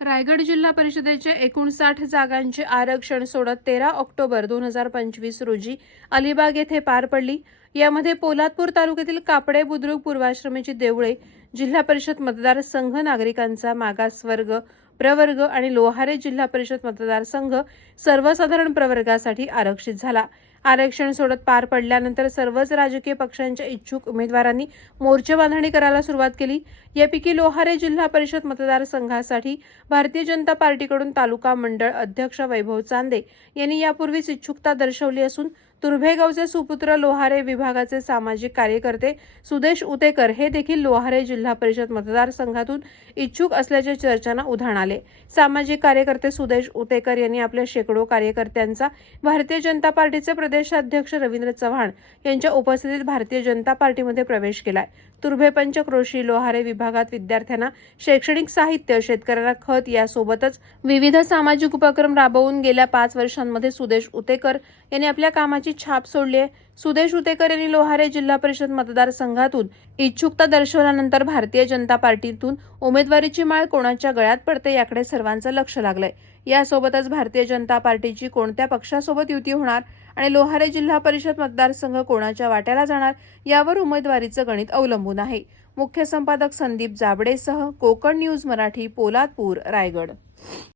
रायगड जिल्हा परिषदेचे एकोणसाठ जागांचे आरक्षण सोडत तेरा ऑक्टोबर दोन हजार पंचवीस रोजी अलिबाग येथे पार पडली. यामध्ये पोलादपूर तालुक्यातील कापडे बुद्रुक पूर्वाश्रमीची देवळे जिल्हा परिषद मतदारसंघ नागरिकांचा मागासवर्ग प्रवर्ग आणि लोहारे जिल्हा परिषद मतदारसंघ सर्वसाधारण प्रवर्गासाठी आरक्षित झाला. आरक्षण सोडत पार पडल्यानंतर सर्वच राजकीय पक्षांच्या इच्छुक उमेदवारांनी मोर्चे बांधणी करायला सुरुवात केली. यापैकी लोहारे जिल्हा परिषद मतदारसंघासाठी भारतीय जनता पार्टीकडून तालुका मंडळ अध्यक्ष वैभव चांदे यांनी यापूर्वीच इच्छुकता दर्शवली असून तुर्भेगावचे सुपुत्र लोहारे विभागाचे सामाजिक कार्यकर्ते सुदेश उतेकर हे देखील लोहारे जिल्हा परिषद मतदारसंघातून इच्छुक असल्याचे चर्चांना उधाण आले. सामाजिक कार्यकर्ते सुदेश उतेकर यांनी आपल्या शेकडो कार्यकर्त्यांचा भारतीय जनता पार्टीचे प्रदेशाध्यक्ष रवींद्र चव्हाण यांच्या उपस्थितीत भारतीय जनता पार्टीमध्ये प्रवेश केलाय. तुर्भे पंचक्रोशी लोहारे विभागात विद्यार्थ्यांना शैक्षणिक साहित्य शेतकऱ्यांना खत यासोबतच विविध सामाजिक उपक्रम राबवून गेल्या पाच वर्षांमध्ये सुदेश उतेकर यांनी आपल्या कामाची छाप सोडली आहे सुदेश उतेकर यांनी लोहारे जिल्हा परिषद मतदारसंघातून इच्छुकता दर्शवल्यानंतर भारतीय जनता पार्टीतून उमेदवारीची माळ कोणाच्या गळ्यात पडते याकडे सर्वांचं लक्ष लागलंय. यासोबतच भारतीय जनता पार्टीची कोणत्या पक्षासोबत युती होणार आणि लोहारे जिल्हा परिषद मतदारसंघ कोणाच्या वाट्याला जाणार यावर उमेदवारीचं गणित अवलंबून आहे. मुख्य संपादक संदीप जाबडेसह कोकण न्यूज मराठी पोलादपूर रायगड.